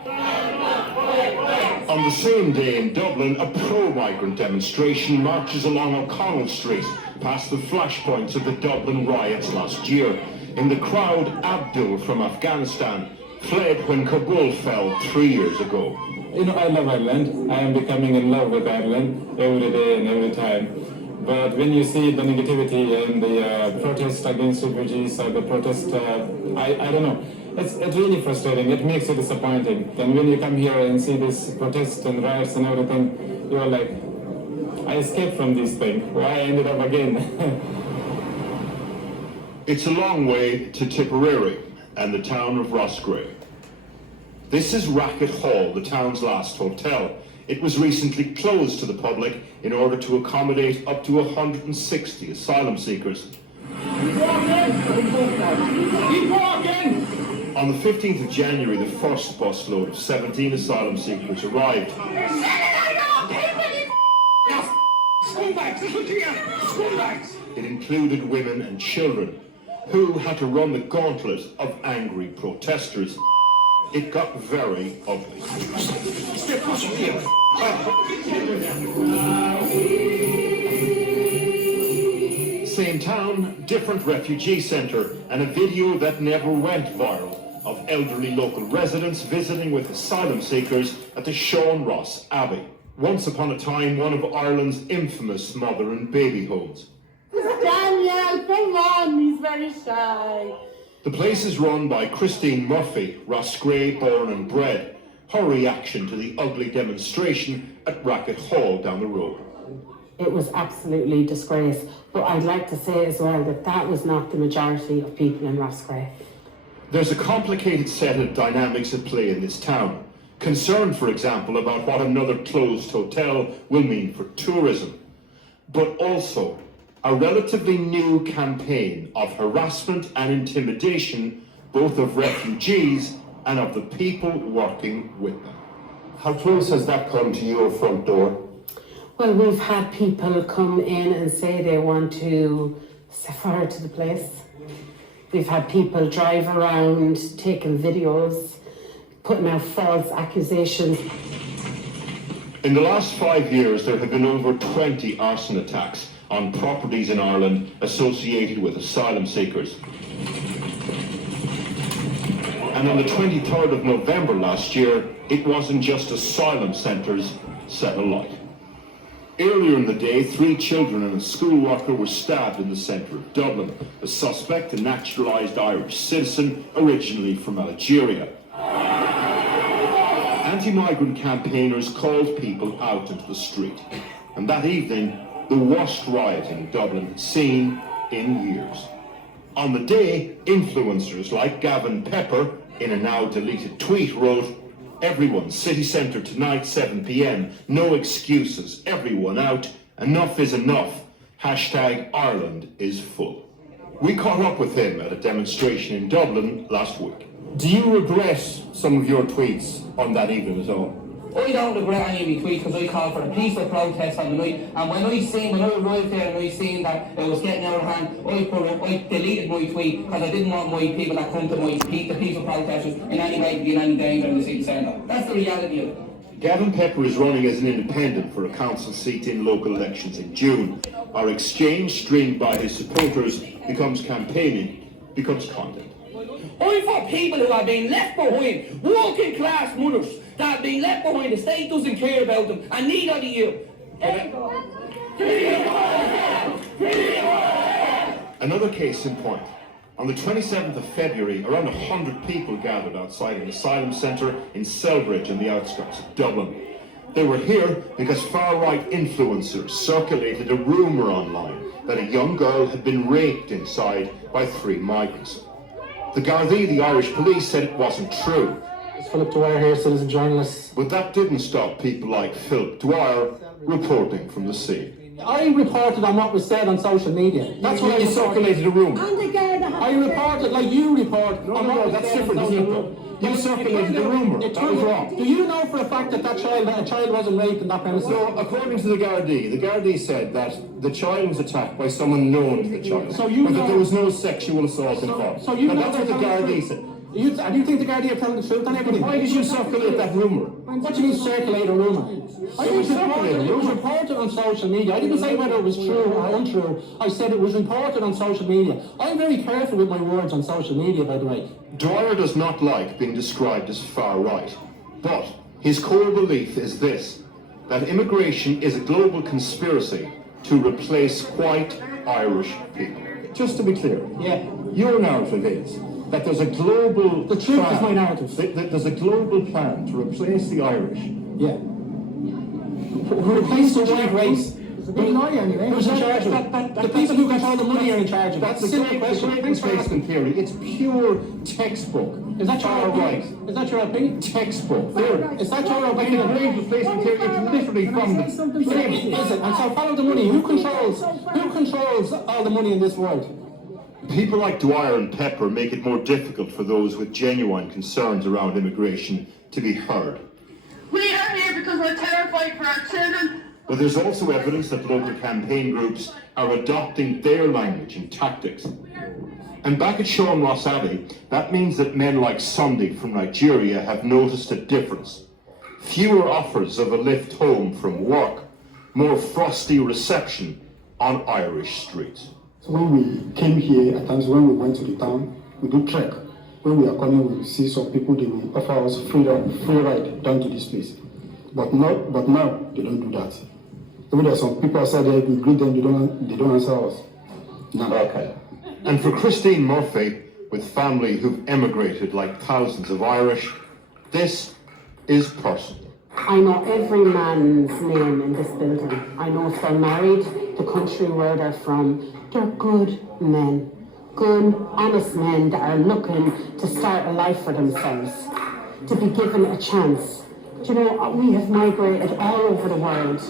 On the same day in Dublin, a pro-migrant demonstration marches along O'Connell Street, past the flashpoints of the Dublin riots last year. In the crowd, Abdul from Afghanistan fled when Kabul fell 3 years ago. You know, I love Ireland. I am becoming in love with Ireland every day and every time. But when you see the negativity and the protest against refugees or the protest, I don't know. It's really frustrating. It makes you disappointing. And when you come here and see this protest and riots and everything, you're like, I escaped from this thing. Why I ended up again? It's a long way to Tipperary and the town of Roscrea. This is Racket Hall, the town's last hotel. It was recently closed to the public in order to accommodate up to 160 asylum seekers. Keep walking! On the 15th of January, the first busload of 17 asylum seekers arrived. Scumbags, listen to you! Scumbags! It included women and children who had to run the gauntlet of angry protesters. It got very ugly. Same town, different refugee centre, and a video that never went viral of elderly local residents visiting with asylum seekers at the Sean Ross Abbey. Once upon a time, one of Ireland's infamous mother and baby homes. Daniel, come on, he's very shy. The place is run by Christine Murphy, Roscrea born and bred. her reaction to the ugly demonstration at Racket Hall down the road. It was absolutely disgrace, but I'd like to say as well that that was not the majority of people in Roscrea. There's a complicated set of dynamics at play in this town. Concern, for example, about what another closed hotel will mean for tourism, but also a relatively new campaign of harassment and intimidation, both of refugees and of the people working with them. How close has that come to your front door? Well, we've had people come in and say they want to set fire to the place. We've had people drive around taking videos, putting out false accusations. In the last 5 years, there have been over 20 arson attacks on properties in Ireland associated with asylum seekers. And on the 23rd of November last year, it wasn't just asylum centres set alight. Earlier in the day, 3 children and a school worker were stabbed in the centre of Dublin. The suspect, a naturalised Irish citizen, originally from Algeria. Anti-migrant campaigners called people out into the street. And that evening, the worst rioting Dublin had seen in years. On the day, influencers like Gavin Pepper, in a now deleted tweet, wrote, "Everyone, city centre tonight, 7 p.m. No excuses. Everyone out. Enough is enough. Hashtag Ireland is full." We caught up with him at a demonstration in Dublin last week. Do you regret some of your tweets on that evening at all? I don't regret any of my tweets because I called for a peaceful protest on the night, and when I arrived there and I seen that it was getting out of hand, I deleted my tweet because I didn't want my people that come to the peaceful protesters in any way to be in any danger in the city centre. That's the reality of it. Gavin Pepper is running as an independent for a council seat in local elections in June. Our exchange, streamed by his supporters, becomes campaigning, becomes content. I'm for people who have been left behind, working class mothers that have been left behind. The state doesn't care about them, and neither do you. Another case in point. On the 27th of February, around 100 people gathered outside an asylum centre in Selbridge on the outskirts of Dublin. They were here because far-right influencers circulated a rumour online that a young girl had been raped inside by 3 migrants. The Gardaí, the Irish police, said it wasn't true. It's Philip Dwyer here, citizen journalist. But that didn't stop people like Philip Dwyer reporting from the scene. I reported on what was said on social media. That's what you circulated a rumour. I reported like you report. No, that's different, isn't it? You circulated the rumour. That was wrong. Do you know for a fact that a child wasn't raped in that premises? So, according to the Gardaí said that the child was attacked by someone known to the child, but that there was no sexual assault involved. So you know that's what the Gardaí said. Do you think the Gardaí are telling the truth on everything? Why did you circulate that rumour? What do you mean circulate a rumour? It was reported on social media. I didn't say whether it was true or untrue. I said it was reported on social media. I'm very careful with my words on social media, by the way. Dwyer does not like being described as far-right, but his core belief is this, that immigration is a global conspiracy to replace white Irish people. Just to be clear, your narrative is that there's a global The truth is my narrative. That there's a global plan to replace the Irish. Yeah. Replace the white race. Who's in charge of it? The people who control the money are in charge of it. That's a simple question. Replacement theory. It's pure textbook. Is that your opinion? Is that your opinion? Textbook. Theory. Is that your opinion? Replacement theory. It's literally from the Is it? And so follow the money. Who controls all the money in this world? People like Dwyer and Pepper make it more difficult for those with genuine concerns around immigration to be heard. We are here because we're terrified for our children. But there's also evidence that local campaign groups are adopting their language and tactics. And back at Sean Ross Abbey, that means that men like Sunday from Nigeria have noticed a difference. Fewer offers of a lift home from work, more frosty reception on Irish streets. So when we came here, at times when we went to the town, we do trek. When we are coming, we see some people, they will offer us free ride down to this place. But now they don't do that. Even there are some people outside there, we greet them, they don't answer us. No. Okay. And for Christine Murphy, with family who've emigrated like thousands of Irish, this is personal. I know every man's name in this building. I know if they're married, the country where they're from. They're good men. Good, honest men that are looking to start a life for themselves, to be given a chance. Do you know, we have migrated all over the world.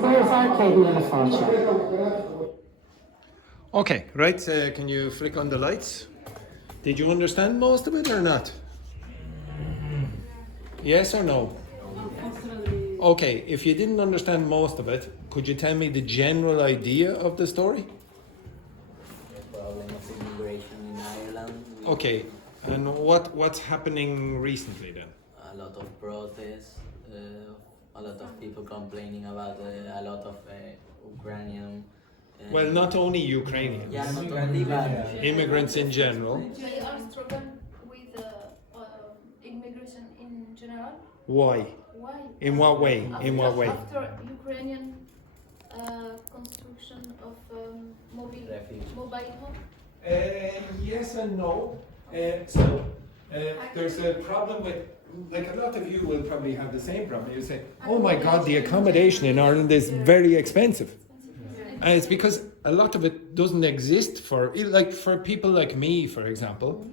Where's Arcade Minifortia? Okay, right, can you flick on the lights? Did you understand most of it or not? Yes or no? Okay, if you didn't understand most of it, could you tell me the general idea of the story? The problem of immigration in Ireland. Okay, and what's happening recently then? A lot of protests, a lot of people complaining about a lot of Ukrainian. Well, not only Ukrainians. Yeah, not only, but immigrants in general. They are struggling with immigration in general. Why? Why? In what way? In what way? After Ukrainian construction of mobile home. Yes and no. There's a problem with, like a lot of you will probably have the same problem. You say, oh my God, the accommodation in Ireland is very expensive. And it's because a lot of it doesn't exist for people like me, for example.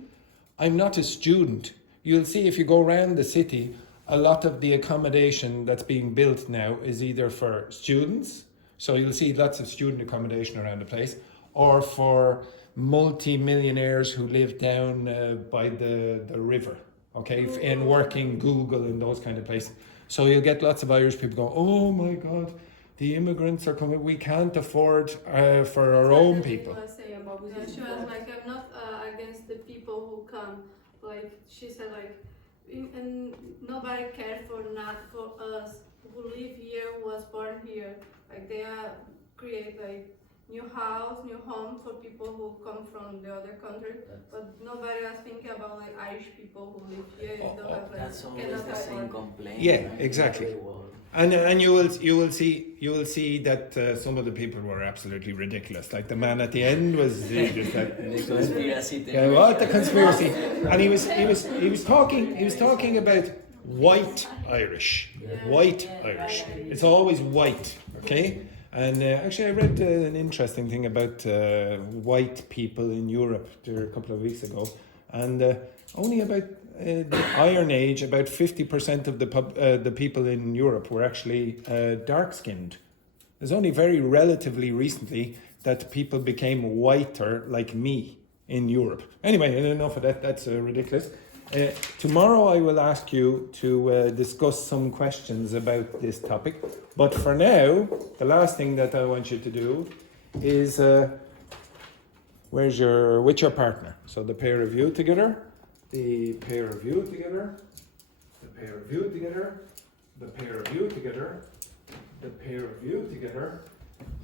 I'm not a student. You'll see if you go around the city, a lot of the accommodation that's being built now is either for students, so you'll see lots of student accommodation around the place, or for multi-millionaires who live down by the river, okay, and working Google and those kind of places. So you'll get lots of Irish people go, oh my God, the immigrants are coming, we can't afford for our own people. She was like, I'm not against the people who come. Like she said, like, and nobody cares for us who live here, who was born here. Like they create like new house, new home for people who come from the other country. But nobody was thinking about like Irish people who live here and don't have like. That's always the same complaint. Yeah, exactly. And you will see that some of the people were absolutely ridiculous. Like the man at the end was just like the conspiracy theory. Yeah, what the conspiracy? And he was talking about white Irish, white Irish. It's always white, okay? And actually, I read an interesting thing about white people in Europe there a couple of weeks ago, and only about the Iron Age, about 50% of the people in Europe were actually dark-skinned. It's only very relatively recently that people became whiter, like me, in Europe. Anyway, enough of that. That's ridiculous. Tomorrow I will ask you to discuss some questions about this topic. But for now, the last thing that I want you to do is with your partner. So the pair of you together. The pair of you together, the pair of you together, the pair of you together, the pair of you together.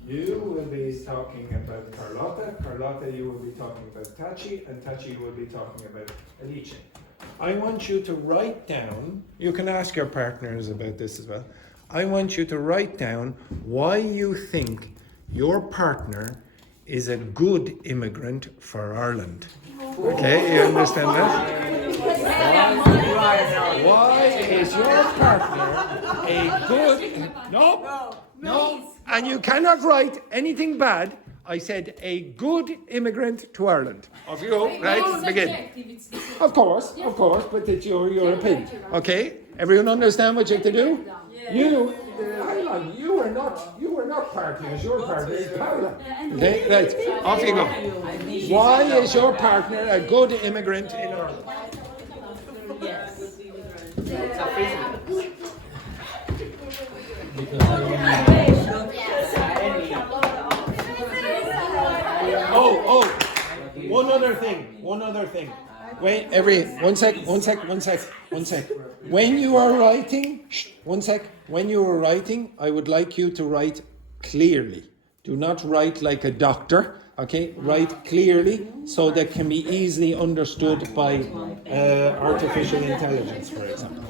You will be talking about Carlotta, Carlotta you will be talking about Tachi, and Tachi will be talking about Alice. I want you to write down, you can ask your partners about this as well, I want you to write down why you think your partner is a good immigrant for Ireland. Okay, you understand that? Why is your partner a good... No, and you cannot write anything bad. I said a good immigrant to Ireland. Off you go, right? Begin. Of course, but it's your opinion. Okay, everyone understand what you have to do? You are not partners. Your partner is Paula. Okay, right. Off you go. Why is your partner a good immigrant in Ireland? Oh, one other thing. Wait, one sec. When you are writing, when you are writing, I would like you to write clearly. Do not write like a doctor, okay? Write clearly so that can be easily understood by artificial intelligence, for example.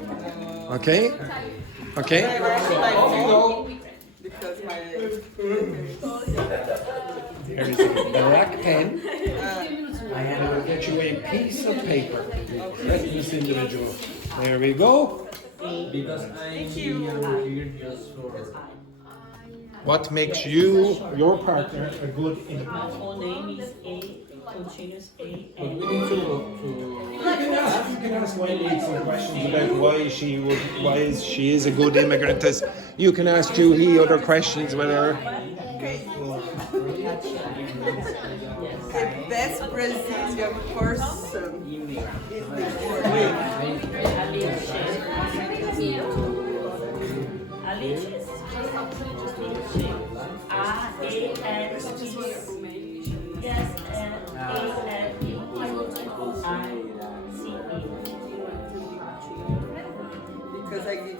Okay? Okay? Off you go. There is a black pen. I will get you a piece of paper. Let this individual. There we go. Because I'm here just for. What makes you, your partner, a good immigrant? My full name is A, continuous A. But we need to. You can ask Wendy some questions about why she is a good immigrant. As you can ask Juhi other questions with her. The best Brazilian person is the because I give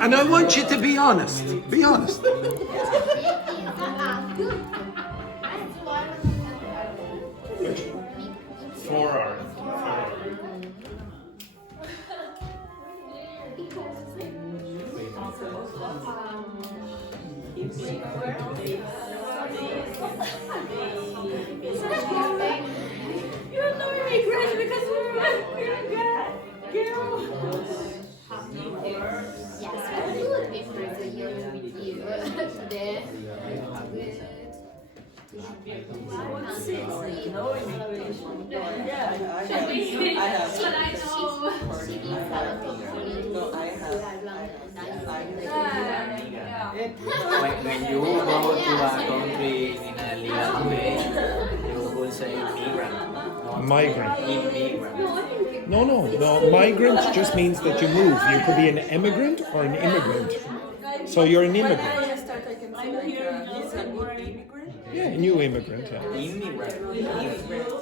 And I want you to be honest. Be honest. For Ireland. You're no immigrant because you're a girl. Yes, I'm good in Brazil with you. There. No immigration. Yeah. I have. But I know. No, I have. When you go to a country in a legal way, you will say immigrant. Migrant. Immigrant. No. Migrant just means that you move. You could be an immigrant or an immigrant. So you're an immigrant. Yeah, a new immigrant. Yeah. Immigrant.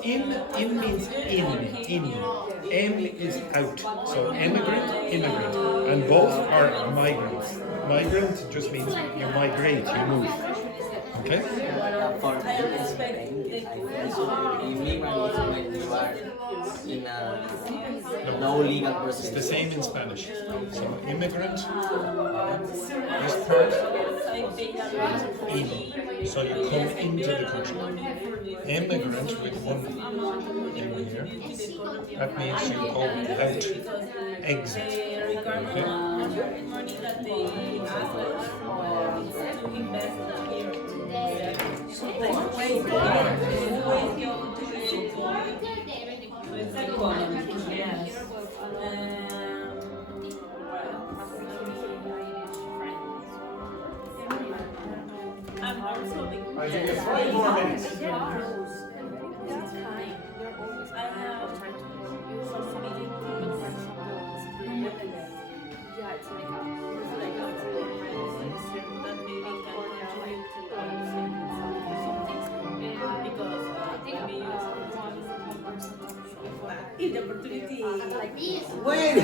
In means in. M is out. So immigrant, and both are migrants. Migrant just means you migrate, you move. Okay? For me, immigrant is when you are in a no legal process. It's the same in Spanish. So immigrant, this part is in. So you come into the country. Immigrant with one in here. That means you go out, exit. Okay? I'll give you 5 more minutes. If the opportunity like this. Wait.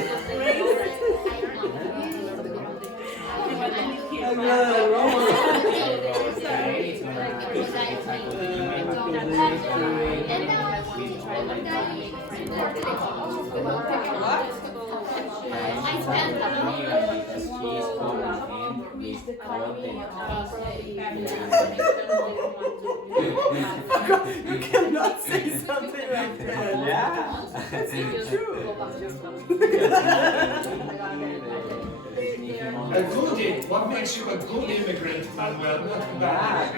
You cannot say something like that. Yeah. That's true. A good what makes you a good immigrant, Manuel? Not a bad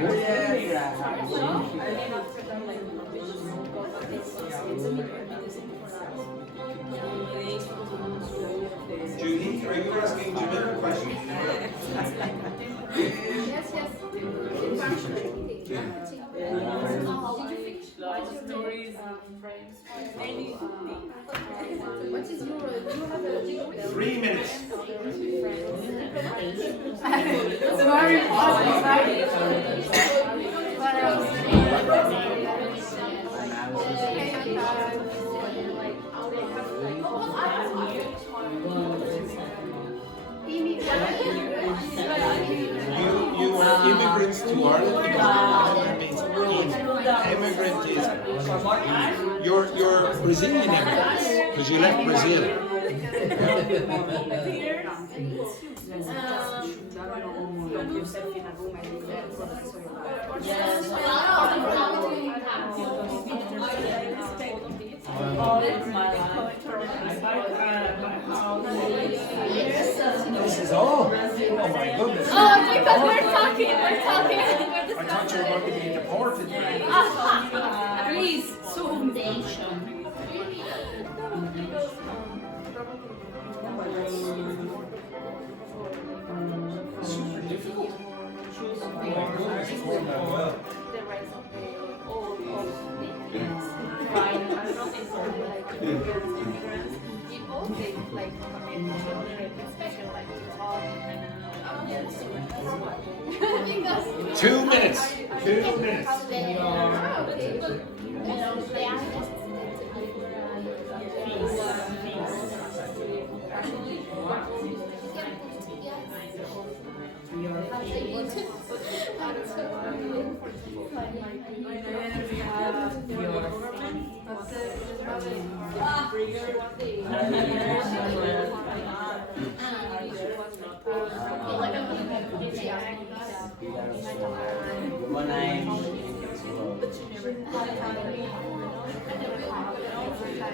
Judy, are you asking Jamil a question? Yes. Stories, What is your? Do you have a 3 minutes. It's very positive, You are immigrants to Ireland because Ireland means in. Immigrant is you're Brazilian immigrants because you left Brazil. yourself in a room and you learn from the story. This is all. Oh my goodness. Oh, because we're talking. I thought you were going to be deported. Please, Zoom. Super difficult. Oh my goodness, it's going that well. The rest of the all of the right. I don't know if it's like immigrants people, they like special like to talk and 2 minutes. 2 minutes. When I'm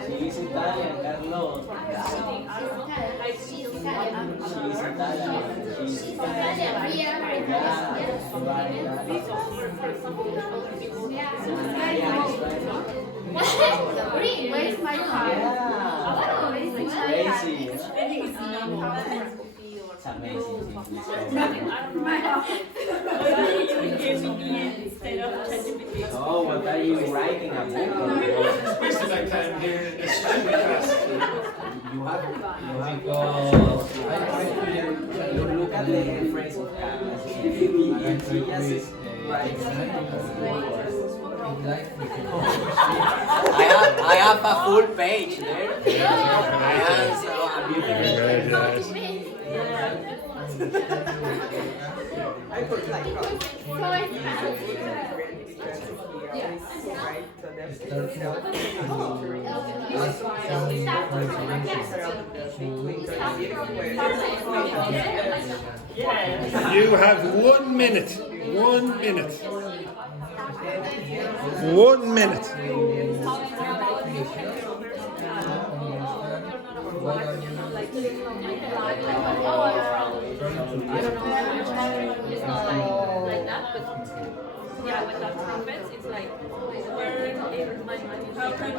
she's Italian, Carlos. She's Italian. She's Where's my car? Crazy. It's amazing. Oh, what are you writing a book? This is like time here in the class. You have look at the phrase of Carlos. He just writes. I have a full page there. I put like You have 1 minute. 1 minute. 1 minute. Like that, but yeah, with that trumpets, it's like where in my mind, how can you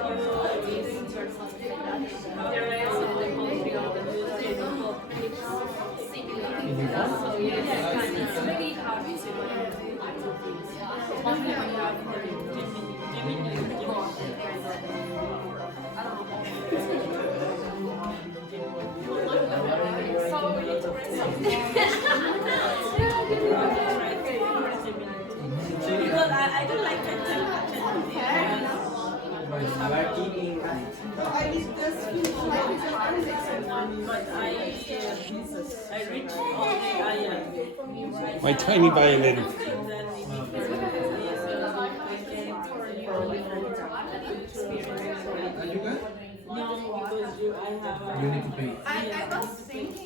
listen or something like that? The rest of the country or the music is similar. So yeah, it's really hard Because I don't like that. My tiny violin.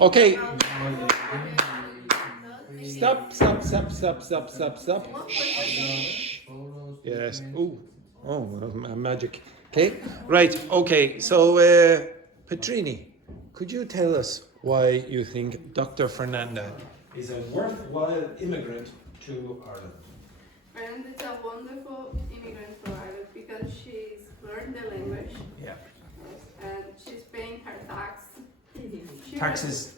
Okay. Stop. Shh. Yes. Oh, magic. Okay. Right. Okay. So, Patrine, could you tell us why you think Dr. Fernanda is a worthwhile immigrant to Ireland? And it's a wonderful immigrant for Ireland because she's learned the language. Yeah. And she's paying her tax. Taxes.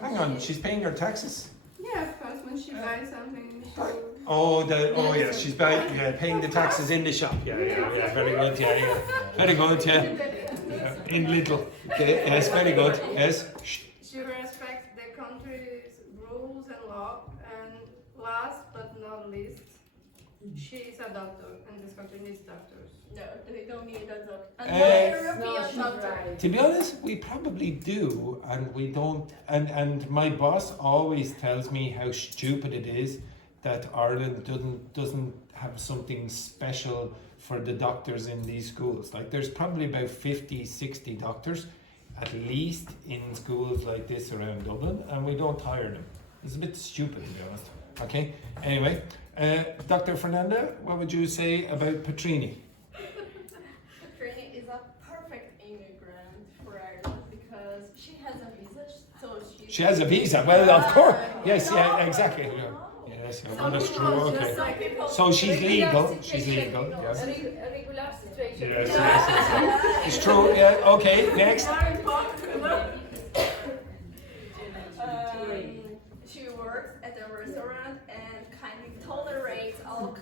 Hang on, she's paying her taxes? Yeah, of course, when she buys something, yes, she's paying the taxes in the shop. Yeah, very good, yeah. Very good, yeah. In little. Okay, yes, very good, yes. She respects the country's rules and law, and last but not least, she is a doctor, and this country needs doctors. No, they don't need a doctor. And European doctor. To be honest, we probably do, and we don't. And my boss always tells me how stupid it is that Ireland doesn't have something special for the doctors in these schools. Like there's probably about 50, 60 doctors at least in schools like this around Dublin, and we don't hire them. It's a bit stupid, to be honest. Okay. Anyway, Dr. Fernanda, what would you say about Patrine? Patrine is a perfect immigrant for Ireland because she has a visa, so She has a visa. Well, of course. Yes. Yeah. Exactly. Yes. Well, that's true. Okay. So she's legal. She's legal. Yes. A regular situation. Yes. It's true. Yeah. Okay. Next. She works at a restaurant and kindly tolerates all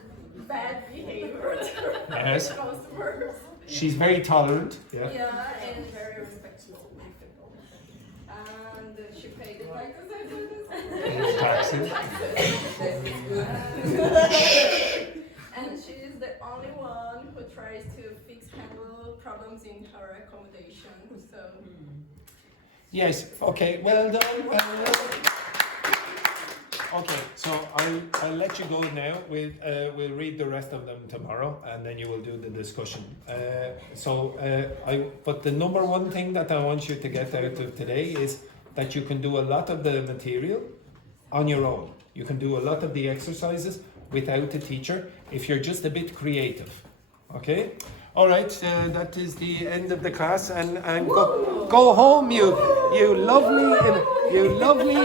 bad behavior to Yes. customers. She's very tolerant. Yeah. Yeah, and very respectful with people. And she paid the taxes. And she is the only one who tries to handle problems in her accommodation. So. Yes. Okay. Well done. Well done. Okay. So I'll let you go now. We'll read the rest of them tomorrow, and then you will do the discussion. But the number one thing that I want you to get out of today is that you can do a lot of the material on your own. You can do a lot of the exercises without a teacher if you're just a bit creative. Okay? All right, that is the end of the class, and go home, you lovely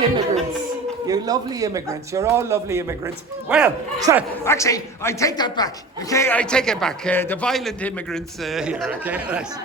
immigrants. You lovely immigrants. You're all lovely immigrants. Well, actually, I take that back. Okay, I take it back. The violent immigrants here. Okay.